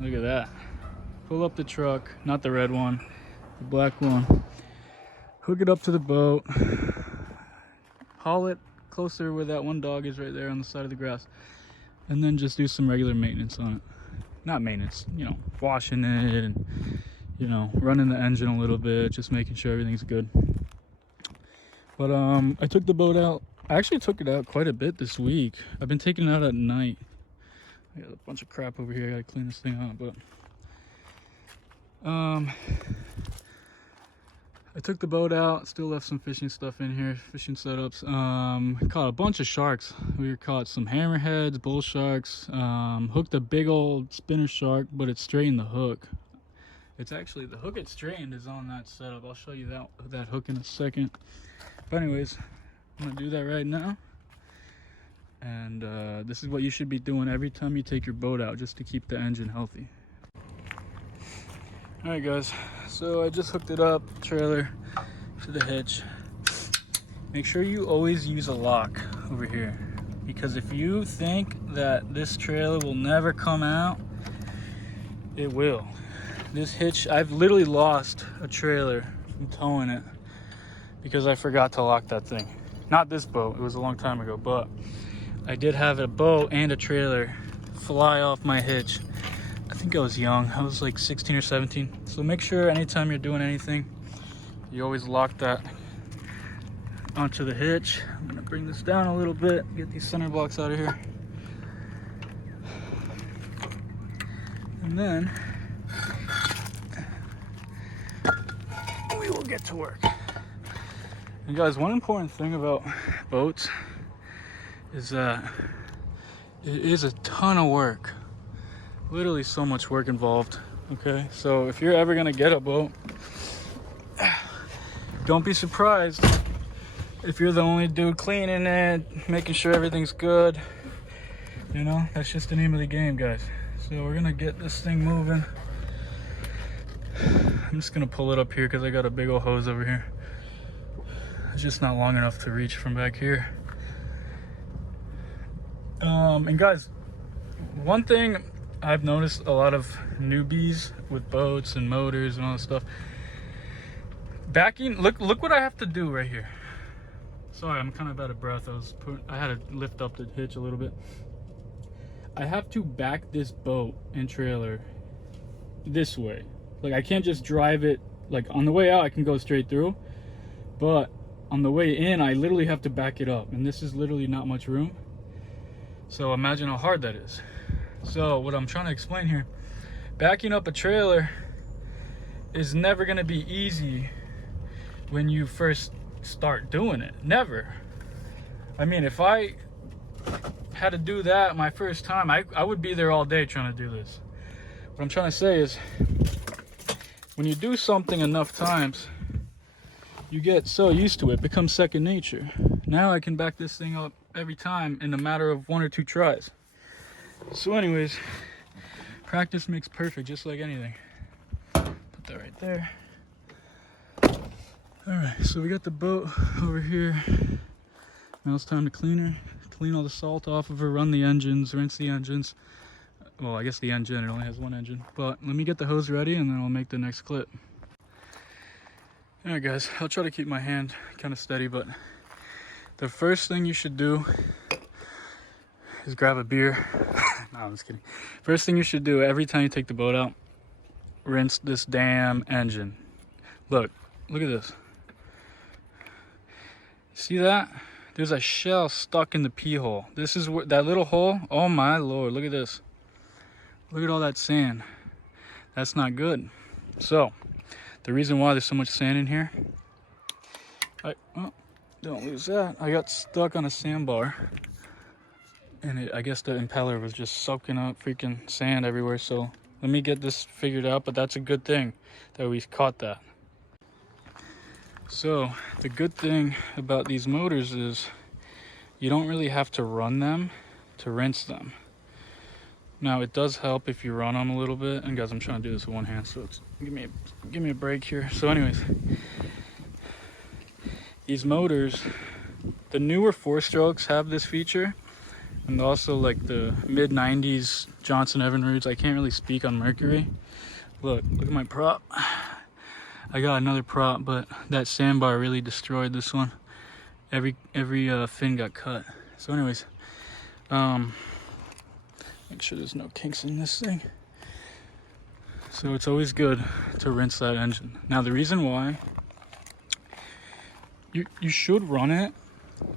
Look at that. Pull up the truck, not the red one, the black one. Hook it up to the boat. Haul it closer where that one dog is right there on the side of the grass. And then just do some regular maintenance on it. Not maintenance, you know, washing it and, you know, running the engine a little bit, just making sure everything's good. But I took the boat out. I actually took it out quite a bit this week. I've been taking it out at night. I got a bunch of crap over here. I gotta clean this thing up, but I took the boat out, still left some fishing stuff in here, fishing setups. Caught a bunch of sharks. We caught some hammerheads, bull sharks, hooked a big old spinner shark, but it strained the hook. It's actually, the hook it strained is on that setup. I'll show you that hook in a second. But anyways, I'm gonna do that right now. And this is what you should be doing every time you take your boat out, just to keep the engine healthy. All right guys, so I just hooked it up, trailer to the hitch. Make sure you always use a lock over here, because if you think that this trailer will never come out, it will. This hitch, I've literally lost a trailer from towing it because I forgot to lock that thing. Not this boat, it was a long time ago, but I did have a boat and a trailer fly off my hitch. I think I was young. I was like 16 or 17. So make sure anytime you're doing anything, you always lock that onto the hitch. I'm gonna bring this down a little bit, get these center blocks out of here. And then we will get to work. And guys, one important thing about boats is that it is a ton of work. Literally so much work involved. Okay, so if you're ever gonna get a boat, don't be surprised if you're the only dude cleaning it, making sure everything's good. You know, that's just the name of the game, guys. So we're gonna get this thing moving. I'm just gonna pull it up here because I got a big old hose over here. It's just not long enough to reach from back here. And guys, one thing I've noticed, a lot of newbies with boats and motors and all this stuff, backing, look what I have to do right here. Sorry, I'm kind of out of breath. I had to lift up the hitch a little bit. I have to back this boat and trailer this way. Like, I can't just drive it, like on the way out I can go straight through, but on the way in I literally have to back it up, and this is literally not much room. So imagine how hard that is. So what I'm trying to explain here, backing up a trailer is never going to be easy when you first start doing it. Never. I mean, if I had to do that my first time, I would be there all day trying to do this. What I'm trying to say is, when you do something enough times, you get so used to it, it becomes second nature. Now I can back this thing up every time in a matter of 1 or 2 tries. So anyways, practice makes perfect, just like anything. Put that right there. All right, so we got the boat over here. Now it's time to clean her. Clean all the salt off of her, run the engines, rinse the engines. Well, I guess the engine, it only has one engine. But let me get the hose ready and then I'll make the next clip. All right guys, I'll try to keep my hand kind of steady, but the first thing you should do is grab a beer. No, I'm just kidding. First thing you should do every time you take the boat out, rinse this damn engine. Look at this. See that? There's a shell stuck in the pee hole. This is where that little hole. Oh my lord, look at this. Look at all that sand. That's not good. So the reason why there's so much sand in here, don't lose that. I got stuck on a sandbar, and I guess the impeller was just soaking up freaking sand everywhere. So let me get this figured out, but that's a good thing that we caught that. So the good thing about these motors is you don't really have to run them to rinse them. Now it does help if you run them a little bit, and guys, I'm trying to do this with one hand, so give me a break here. So anyways, these motors, the newer 4-strokes have this feature. and also like the mid 90s Johnson Evinrudes. I can't really speak on Mercury. Look at my prop. I got another prop, but that sandbar really destroyed this one. Every fin got cut. So anyways, make sure there's no kinks in this thing. So it's always good to rinse that engine. Now the reason why, you should run it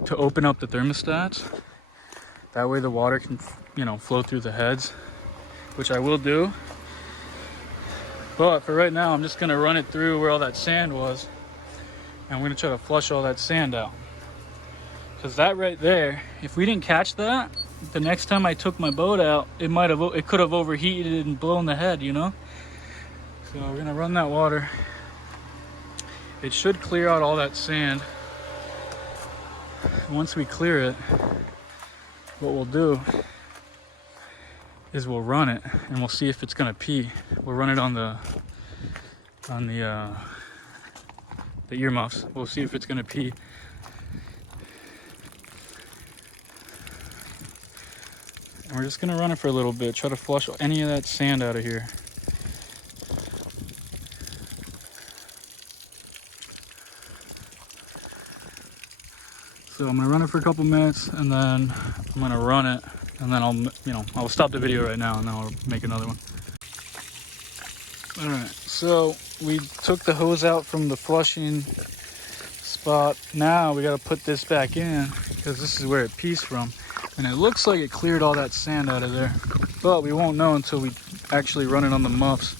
to open up the thermostats. That way the water can, you know, flow through the heads, which I will do. But for right now, I'm just gonna run it through where all that sand was, and I'm gonna try to flush all that sand out. Because that right there, if we didn't catch that, the next time I took my boat out, it could have overheated and blown the head, you know? So we're gonna run that water. It should clear out all that sand. Once we clear it, what we'll do is we'll run it and we'll see if it's gonna pee. We'll run it on the earmuffs. We'll see if it's gonna pee. And we're just gonna run it for a little bit, try to flush any of that sand out of here. So I'm gonna run it for a couple minutes, and then I'm gonna run it, and then I'll stop the video right now, and then I'll make another one. All right, so we took the hose out from the flushing spot. Now we gotta put this back in, because this is where it pees from. And it looks like it cleared all that sand out of there, but we won't know until we actually run it on the muffs.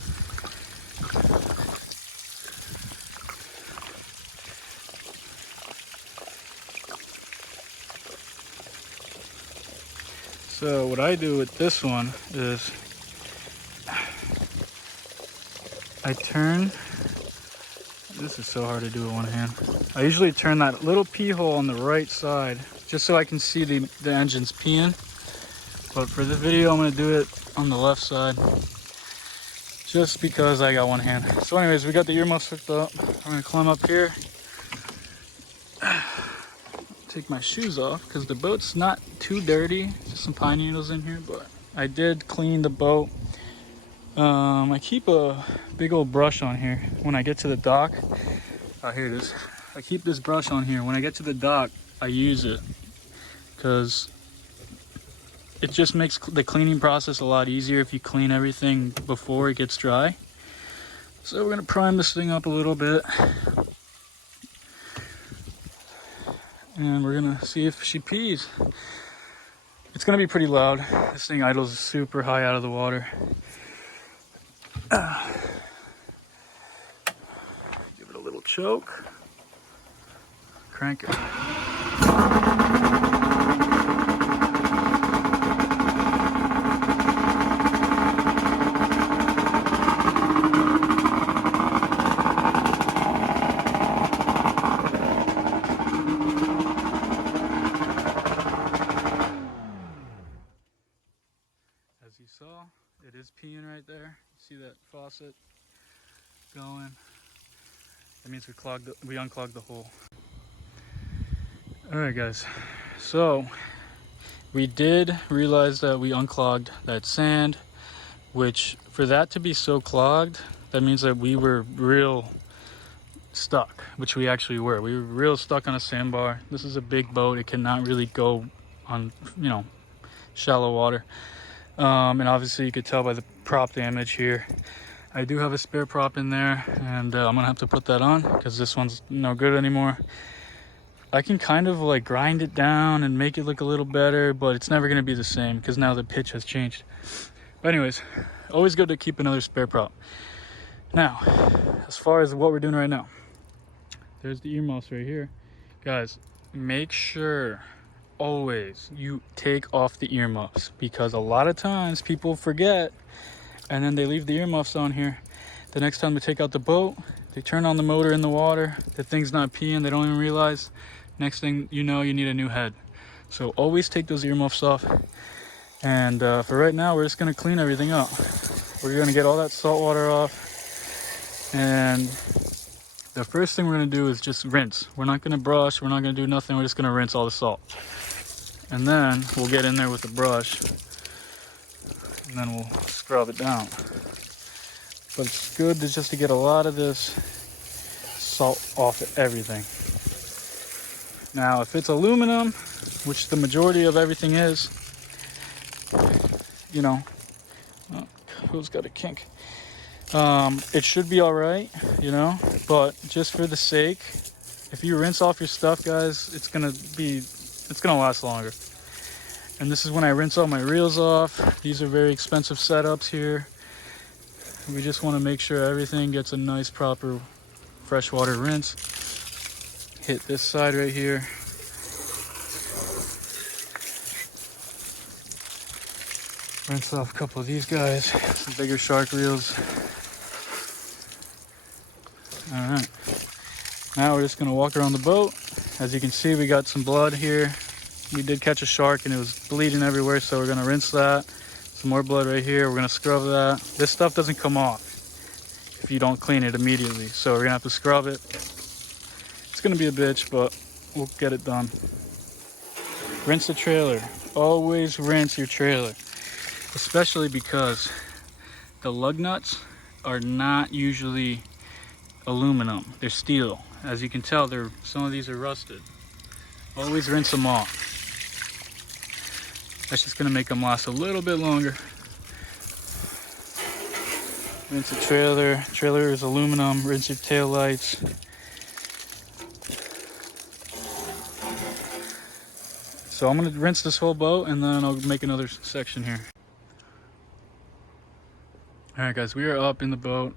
So what I do with this one is I turn, this is so hard to do with one hand. I usually turn that little pee hole on the right side just so I can see the engine's peeing. But for this video, I'm gonna do it on the left side just because I got one hand. So anyways, we got the earmuffs hooked up. I'm gonna climb up here, take my shoes off because the boat's not too dirty. Just some pine needles in here, but I did clean the boat. I keep a big old brush on here when I get to the dock. Oh, here it is. I keep this brush on here. When I get to the dock, I use it because it just makes the cleaning process a lot easier if you clean everything before it gets dry. So we're gonna prime this thing up a little bit. And we're gonna see if she pees. It's gonna be pretty loud. This thing idles super high out of the water. Give it a little choke. Crank it. As you saw, it is peeing right there. See that faucet going? That means we unclogged the hole. All right, guys. So we did realize that we unclogged that sand, which for that to be so clogged, that means that we were real stuck, which we actually were. We were real stuck on a sandbar. This is a big boat. It cannot really go on, shallow water. And obviously you could tell by the prop damage here. I do have a spare prop in there, and I'm gonna have to put that on because this one's no good anymore. I can kind of like grind it down and make it look a little better, but it's never gonna be the same because now the pitch has changed. But anyways, always good to keep another spare prop. Now, as far as what we're doing right now, there's the earmuffs right here. Guys, make sure always you take off the earmuffs, because a lot of times people forget and then they leave the earmuffs on here. The next time they take out the boat, they turn on the motor in the water, the thing's not peeing, they don't even realize. Next thing you know, you need a new head. So always take those earmuffs off. And for right now, we're just gonna clean everything up. We're gonna get all that salt water off, and the first thing we're gonna do is just rinse. We're not gonna brush, we're not gonna do nothing, we're just gonna rinse all the salt. And then we'll get in there with the brush, and then we'll scrub it down. But it's good to just to get a lot of this salt off of everything. Now, if it's aluminum, which the majority of everything is, you know, oh, who's got a kink? It should be all right, you know, but just for the sake, if you rinse off your stuff, guys, it's gonna last longer. And this is when I rinse all my reels off. These are very expensive setups here. We just want to make sure everything gets a nice, proper freshwater rinse. Hit this side right here. Rinse off a couple of these guys, some bigger shark reels. All right. Now we're just gonna walk around the boat. As you can see, we got some blood here. We did catch a shark and it was bleeding everywhere, so we're gonna rinse that. Some more blood right here. We're gonna scrub that. This stuff doesn't come off if you don't clean it immediately, so we're gonna have to scrub it. It's gonna be a bitch, but we'll get it done. Rinse the trailer. Always rinse your trailer, especially because the lug nuts are not usually aluminum. They're steel. As you can tell, some of these are rusted. Always rinse them off. That's just gonna make them last a little bit longer. Rinse the trailer. Trailer is aluminum. Rinse your tail lights. So I'm gonna rinse this whole boat and then I'll make another section here. All right, guys, we are up in the boat.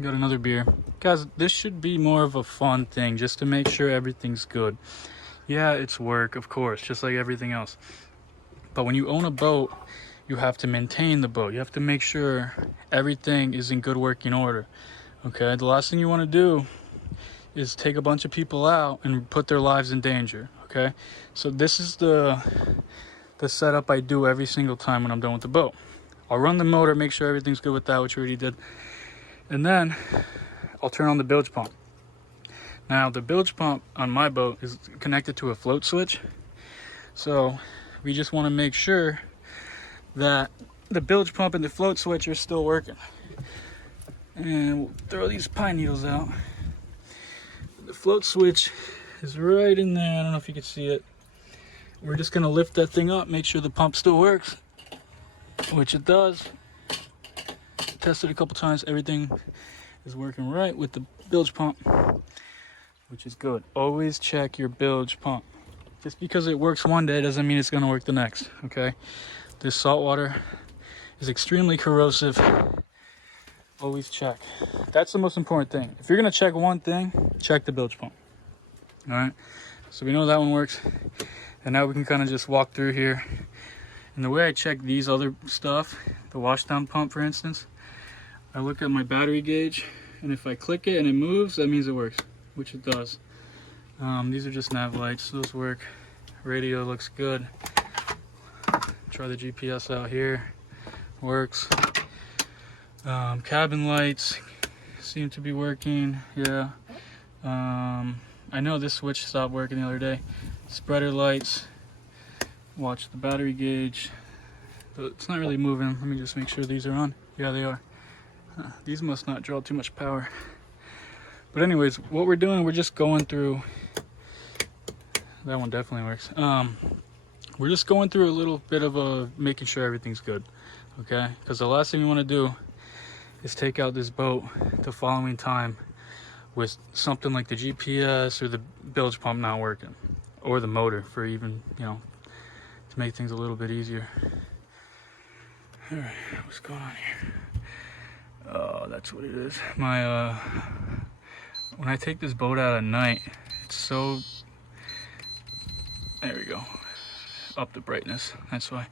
Got another beer. Guys, this should be more of a fun thing, just to make sure everything's good. Yeah, it's work, of course, just like everything else. But when you own a boat, you have to maintain the boat. You have to make sure everything is in good working order. Okay, the last thing you want to do is take a bunch of people out and put their lives in danger. Okay, so this is the setup I do every single time when I'm done with the boat. I'll run the motor, make sure everything's good with that, which we already did. And then I'll turn on the bilge pump. Now, the bilge pump on my boat is connected to a float switch. So we just want to make sure that the bilge pump and the float switch are still working. And we'll throw these pine needles out. The float switch is right in there. I don't know if you can see it. We're just going to lift that thing up, make sure the pump still works, which it does. Tested a couple times, everything is working right with the bilge pump, which is good. Always check your bilge pump. Just because it works one day doesn't mean it's going to work the next. Okay, this salt water is extremely corrosive. Always check. That's the most important thing. If you're going to check one thing, check the bilge pump. All right, so we know that one works, and now we can kind of just walk through here. And the way I check these other stuff, the washdown pump for instance, I look at my battery gauge, and if I click it and it moves, that means it works, which it does. These are just nav lights, those work. Radio looks good. Try the GPS out here, works. Cabin lights seem to be working, yeah. I know this switch stopped working the other day. Spreader lights, watch the battery gauge. It's not really moving. Let me just make sure these are on. Yeah, they are. These must not draw too much power. But anyways, what we're doing, we're just going through. That one definitely works. We're just going through a little bit of making sure everything's good. Okay, because the last thing we want to do is take out this boat the following time with something like the GPS or the bilge pump not working, or the motor, for even, you know, to make things a little bit easier. All right, what's going on here? Oh, that's what it is. My when I take this boat out at night, it's so, there we go, up the brightness. That's why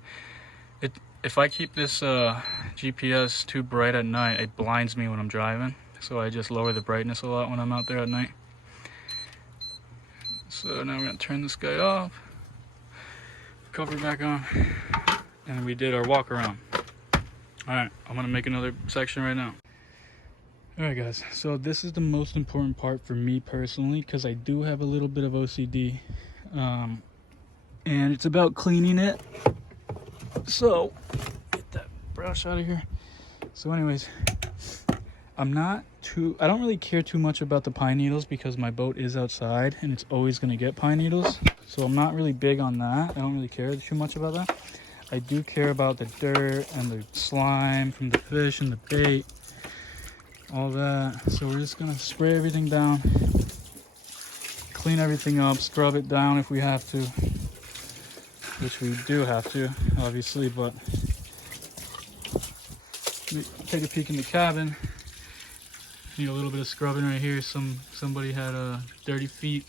if I keep this GPS too bright at night, it blinds me when I'm driving. So I just lower the brightness a lot when I'm out there at night. So now we're gonna turn this guy off, cover back on, and we did our walk around. All right, I'm gonna make another section right now. All right, guys, so this is the most important part for me personally, because I do have a little bit of OCD. and it's about cleaning it. So get that brush out of here. So anyways, I don't really care too much about the pine needles because my boat is outside and it's always going to get pine needles. So I'm not really big on that. I don't really care too much about that. I do care about the dirt and the slime from the fish and the bait, all that. So we're just going to spray everything down, clean everything up, scrub it down if we have to, which we do have to, obviously, but take a peek in the cabin. Need a little bit of scrubbing right here. Somebody had dirty feet,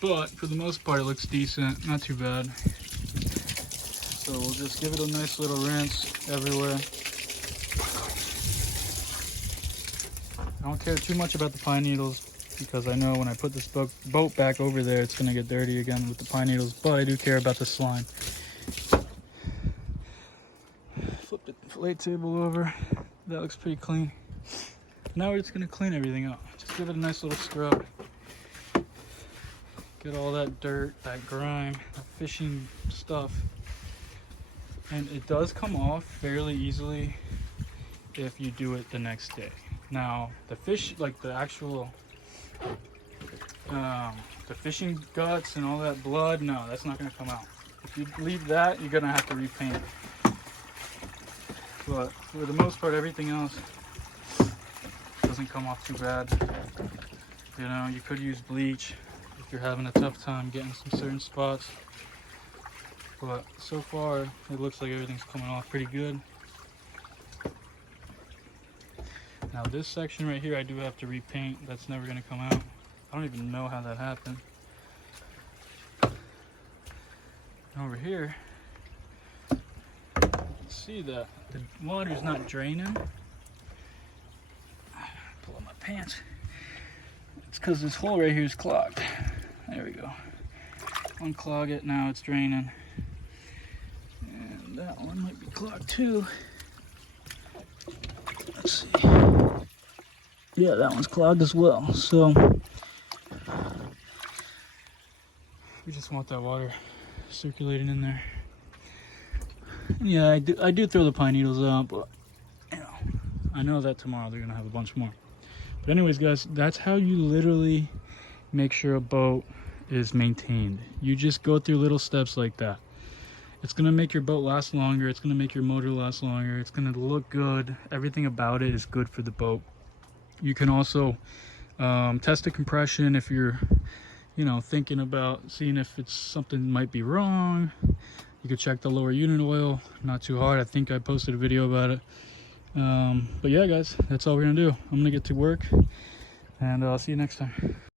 but for the most part it looks decent, not too bad. So we'll just give it a nice little rinse everywhere. I don't care too much about the pine needles because I know when I put this boat back over there it's gonna get dirty again with the pine needles, but I do care about the slime. Flip the fillet table over. That looks pretty clean. Now we're just gonna clean everything up. Just give it a nice little scrub. Get all that dirt, that grime, that fishing stuff. And it does come off fairly easily if you do it the next day. Now, the fish, like the actual, the fishing guts and all that blood, no, that's not gonna come out. If you leave that, you're gonna have to repaint. But for the most part, everything else doesn't come off too bad. You know, you could use bleach if you're having a tough time getting some certain spots. But so far, it looks like everything's coming off pretty good. Now this section right here, I do have to repaint. That's never gonna come out. I don't even know how that happened. Over here, you can see that the water's not draining. Pull up my pants. It's because this hole right here is clogged. There we go. Unclog it, now it's draining. And that one might be clogged too. Let's see. Yeah, that one's clogged as well. So we just want that water circulating in there. And yeah, I do throw the pine needles out, but you know, I know that tomorrow they're gonna have a bunch more. But anyways, guys, that's how you literally make sure a boat is maintained. You just go through little steps like that. It's gonna make your boat last longer. It's gonna make your motor last longer. It's gonna look good. Everything about it is good for the boat. You can also test the compression if you're, you know, thinking about seeing if it's something might be wrong. You could check the lower unit oil, not too hard. I think I posted a video about it. But yeah, guys, that's all we're gonna do. I'm gonna get to work, and I'll see you next time.